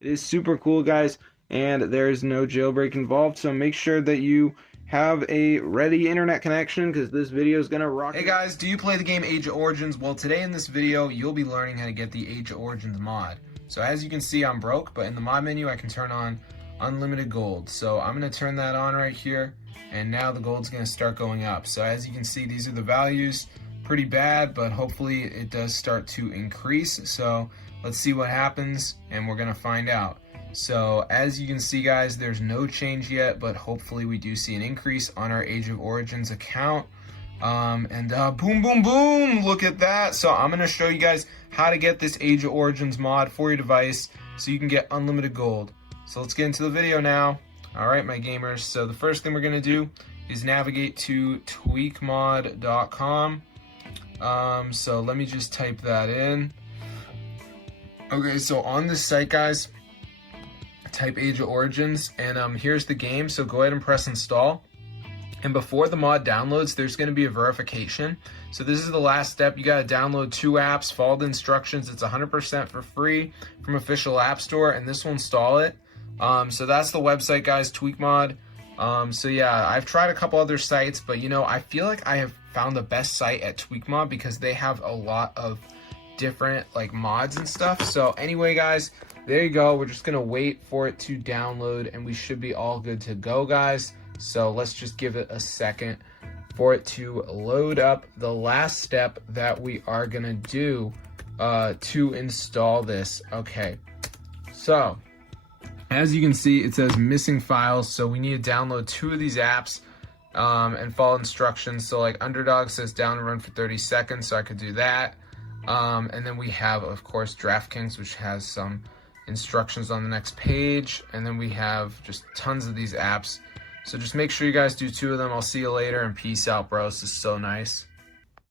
It is super cool, guys, and there's no jailbreak involved, so make sure that you have a ready internet connection because this video is gonna rock. Hey guys, do you play the game Age of Origins? Well, today in this video, you'll be learning how to get the Age of Origins mod. So as you can see, I'm broke, but in the mod menu, I can turn on unlimited gold. So I'm gonna turn that on right here, and now the gold's gonna start going up. So as you can see, these are the values. Pretty bad, but hopefully it does start to increase. So let's see what happens, and we're gonna find out. So as you can see, guys, there's no change yet, but hopefully we do see an increase on our Age of Origins account. Boom, boom, boom, look at that. So I'm gonna show you guys how to get this Age of Origins mod for your device so you can get unlimited gold. So let's get into the video now. All right, my gamers. So the first thing we're gonna do is navigate to tweakmod.com. So let me just type that in. Okay, so on this site, guys, type Age of Origins, and here's the game. So go ahead and press install. And before the mod downloads, there's going to be a verification. So this is the last step. You got to download 2 apps, follow the instructions. It's 100% for free from official app store, and this will install it. So that's the website, guys, TweakMod. So yeah, I've tried a couple other sites, but you know, I feel like I have found the best site at TweakMod because they have a lot of different like mods and stuff. So anyway, guys, there you go. We're just gonna wait for it to download, and we should be all good to go, guys. So let's just give it a second for it to load up the last step that we are gonna do to install this. Okay, so as you can see, it says missing files, so we need to download 2 of these apps and follow instructions. So like Underdog says down and run for 30 seconds, so I could do that. And then we have, of course, DraftKings, which has some instructions on the next page. And then we have just tons of these apps. So just make sure you guys do 2 of them. I'll see you later, and peace out, bros. This is so nice.